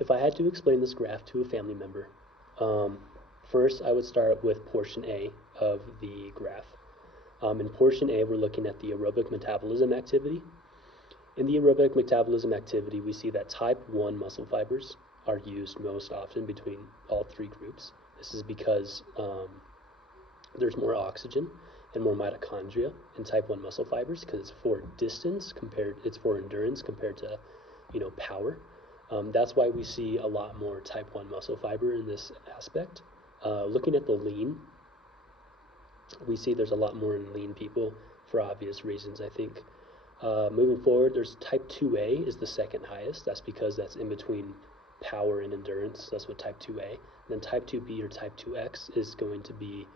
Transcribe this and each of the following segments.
If I had to explain this graph to a family member, um, first I would start with portion A of the graph. In portion A, we're looking at the aerobic metabolism activity. In the aerobic metabolism activity, we see that type 1 muscle fibers are used most often between all three groups. This is because there's more oxygen and more mitochondria in type 1 muscle fibers because it's for it's for endurance compared to, power. That's why we see a lot more type 1 muscle fiber in this aspect. Looking at the lean, we see there's a lot more in lean people for obvious reasons, I think. Moving forward, there's type 2A is the second highest. That's because that's in between power and endurance. That's what type 2A. And then type 2B or type 2X is going to be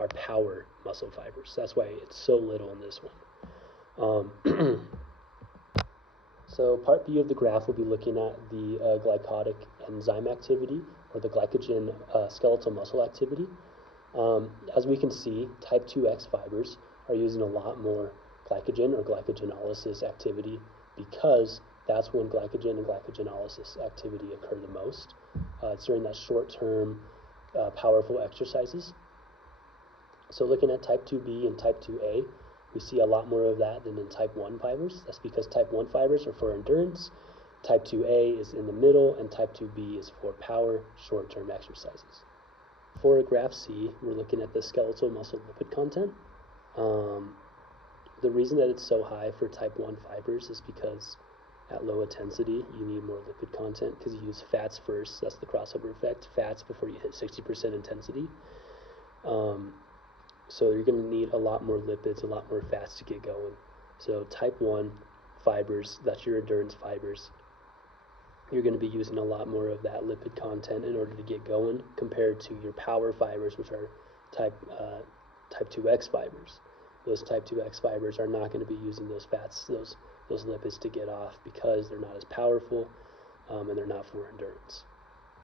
our power muscle fibers. That's why it's so little in this one. So part B of the graph will be looking at the glycolytic enzyme activity or the glycogen skeletal muscle activity. As we can see, type 2X fibers are using a lot more glycogen or glycogenolysis activity because that's when glycogen and glycogenolysis activity occur the most. It's during that short-term powerful exercises. So looking at type 2B and type 2A, we see a lot more of that than in type 1 fibers. That's because type 1 fibers are for endurance, type 2A is in the middle, and type 2B is for power, short-term exercises. For graph C, we're looking at the skeletal muscle lipid content. The reason that it's so high for type 1 fibers is because at low intensity, you need more lipid content because you use fats first. That's the crossover effect, fats before you hit 60% intensity. So you're going to need a lot more lipids, a lot more fats to get going. So type 1 fibers, that's your endurance fibers, you're going to be using a lot more of that lipid content in order to get going compared to your power fibers, which are type 2X fibers. Those type 2X fibers are not going to be using those fats, those lipids to get off because they're not as powerful and they're not for endurance.